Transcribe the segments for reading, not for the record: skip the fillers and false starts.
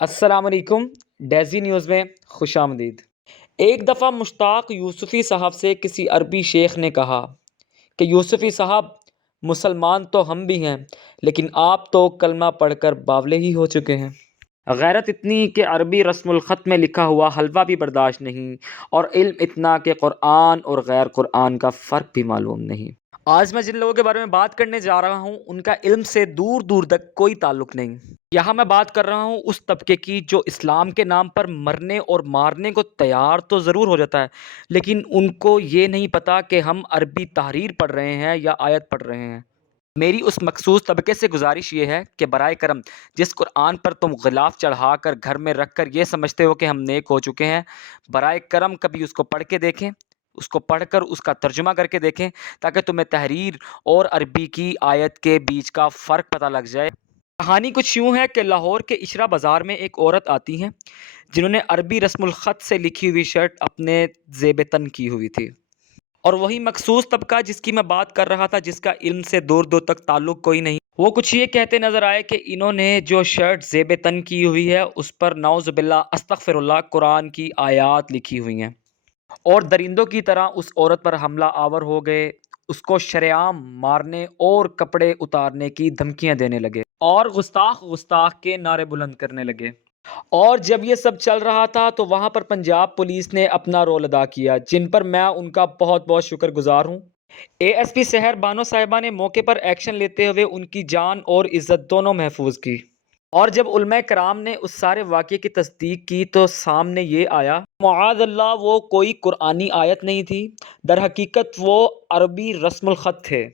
السلام علیکم۔ Dizzy news میں خوش آمدید۔ ایک دفعہ مشتاق یوسفی صاحب سے کسی عربی شیخ نے کہا کہ یوسفی صاحب، مسلمان تو ہم بھی ہیں، لیکن آپ تو کلمہ پڑھ کر باولے ہی ہو چکے ہیں۔ غیرت اتنی کہ عربی رسم الخط میں لکھا ہوا حلوہ بھی برداشت نہیں، اور علم اتنا کہ قرآن اور غیر قرآن کا فرق بھی معلوم نہیں۔ آج میں جن لوگوں کے بارے میں بات کرنے جا رہا ہوں ان کا علم سے دور دور تک کوئی تعلق نہیں۔ یہاں میں بات کر رہا ہوں اس طبقے کی جو اسلام کے نام پر مرنے اور مارنے کو تیار تو ضرور ہو جاتا ہے، لیکن ان کو یہ نہیں پتا کہ ہم عربی تحریر پڑھ رہے ہیں یا آیت پڑھ رہے ہیں۔ میری اس مخصوص طبقے سے گزارش یہ ہے کہ برائے کرم جس قرآن پر تم غلاف چڑھا کر گھر میں رکھ کر یہ سمجھتے ہو کہ ہم نیک ہو چکے ہیں، برائے کرم کبھی اس کو پڑھ کے دیکھیں، اس کو پڑھ کر اس کا ترجمہ کر کے دیکھیں، تاکہ تمہیں تحریر اور عربی کی آیت کے بیچ کا فرق پتہ لگ جائے۔ کہانی کچھ یوں ہے کہ لاہور کے اشرا بازار میں ایک عورت آتی ہیں جنہوں نے عربی رسم الخط سے لکھی ہوئی شرٹ اپنے زیب تن کی ہوئی تھی، اور وہی مخصوص طبقہ جس کی میں بات کر رہا تھا، جس کا علم سے دور دور تک تعلق کوئی نہیں، وہ کچھ یہ کہتے نظر آئے کہ انہوں نے جو شرٹ زیب تن کی ہوئی ہے اس پر نعوذ باللہ استغفر اللہ قرآن کی آیات لکھی ہوئی ہیں، اور درندوں کی طرح اس عورت پر حملہ آور ہو گئے، اس کو شرعام مارنے اور کپڑے اتارنے کی دھمکیاں دینے لگے، اور گستاخ گستاخ کے نعرے بلند کرنے لگے۔ اور جب یہ سب چل رہا تھا تو وہاں پر پنجاب پولیس نے اپنا رول ادا کیا، جن پر میں ان کا بہت بہت شکر گزار ہوں۔ اے ایس پی سحر بانو صاحبہ نے موقع پر ایکشن لیتے ہوئے ان کی جان اور عزت دونوں محفوظ کی، اور جب علماء کرام نے اس سارے واقعے کی تصدیق کی تو سامنے یہ آیا معاذ اللہ وہ کوئی قرآنی آیت نہیں تھی، در حقیقت وہ عربی رسم الخط تھے۔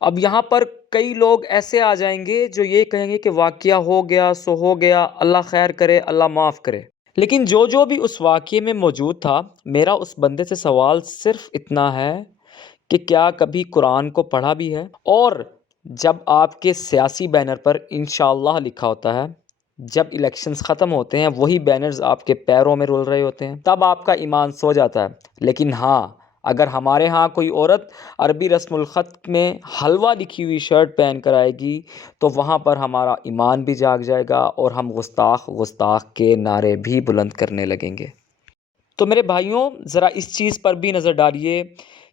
اب یہاں پر کئی لوگ ایسے آ جائیں گے جو یہ کہیں گے کہ واقعہ ہو گیا سو ہو گیا، اللہ خیر کرے، اللہ معاف کرے، لیکن جو بھی اس واقعے میں موجود تھا، میرا اس بندے سے سوال صرف اتنا ہے کہ کیا کبھی قرآن کو پڑھا بھی ہے؟ اور جب آپ کے سیاسی بینر پر انشاءاللہ لکھا ہوتا ہے، جب الیکشنز ختم ہوتے ہیں وہی بینرز آپ کے پیروں میں رول رہے ہوتے ہیں، تب آپ کا ایمان سو جاتا ہے۔ لیکن ہاں، اگر ہمارے ہاں کوئی عورت عربی رسم الخط میں حلوہ لکھی ہوئی شرٹ پہن کر آئے گی تو وہاں پر ہمارا ایمان بھی جاگ جائے گا اور ہم گستاخ گستاخ کے نعرے بھی بلند کرنے لگیں گے۔ تو میرے بھائیوں، ذرا اس چیز پر بھی نظر ڈالیے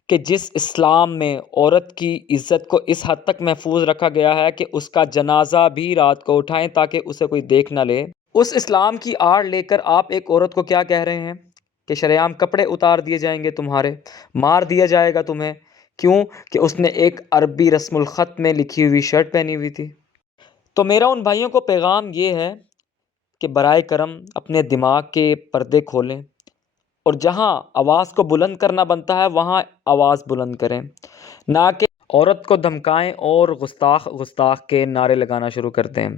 کہ جس اسلام میں عورت کی عزت کو اس حد تک محفوظ رکھا گیا ہے کہ اس کا جنازہ بھی رات کو اٹھائیں تاکہ اسے کوئی دیکھ نہ لے، اس اسلام کی آڑ لے کر آپ ایک عورت کو کیا کہہ رہے ہیں کہ شرعام کپڑے اتار دیے جائیں گے، تمہارے مار دیا جائے گا تمہیں، کیوں کہ اس نے ایک عربی رسم الخط میں لکھی ہوئی شرٹ پہنی ہوئی تھی۔ تو میرا ان بھائیوں کو پیغام یہ ہے کہ برائے کرم اپنے دماغ کے پردے کھولیں، اور جہاں آواز کو بلند کرنا بنتا ہے وہاں آواز بلند کریں، نہ کہ عورت کو دھمکائیں اور گستاخ گستاخ کے نعرے لگانا شروع کر دیں۔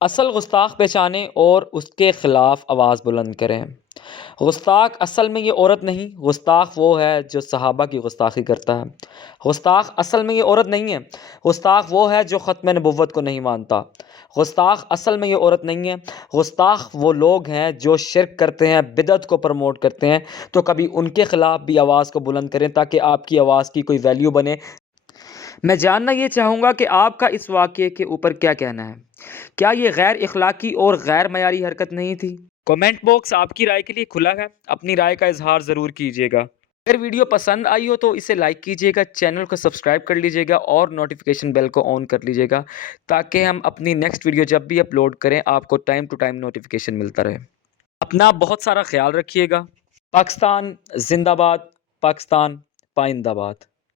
اصل گستاخ پہچانیں اور اس کے خلاف آواز بلند کریں۔ گستاخ اصل میں یہ عورت نہیں، گستاخ وہ ہے جو صحابہ کی گستاخی کرتا ہے۔ گستاخ اصل میں یہ عورت نہیں ہے، گستاخ وہ ہے جو ختم نبوت کو نہیں مانتا۔ گستاخ اصل میں یہ عورت نہیں ہے، گستاخ وہ لوگ ہیں جو شرک کرتے ہیں، بدعت کو پروموٹ کرتے ہیں۔ تو کبھی ان کے خلاف بھی آواز کو بلند کریں تاکہ آپ کی آواز کی کوئی ویلیو بنے۔ میں جاننا یہ چاہوں گا کہ آپ کا اس واقعے کے اوپر کیا کہنا ہے؟ کیا یہ غیر اخلاقی اور غیر معیاری حرکت نہیں تھی؟ کمنٹ باکس آپ کی رائے کے لیے کھلا ہے، اپنی رائے کا اظہار ضرور کیجیے گا۔ اگر ویڈیو پسند آئی ہو تو اسے لائک کیجیے گا، چینل کو سبسکرائب کر لیجیے گا اور نوٹیفیکیشن بیل کو آن کر لیجیے گا تاکہ ہم اپنی نیکسٹ ویڈیو جب بھی اپلوڈ کریں آپ کو ٹائم ٹو ٹائم نوٹیفیکیشن ملتا رہے۔ اپنا بہت سارا خیال رکھیے گا۔ پاکستان زندہ باد، پاکستان پائندہ باد۔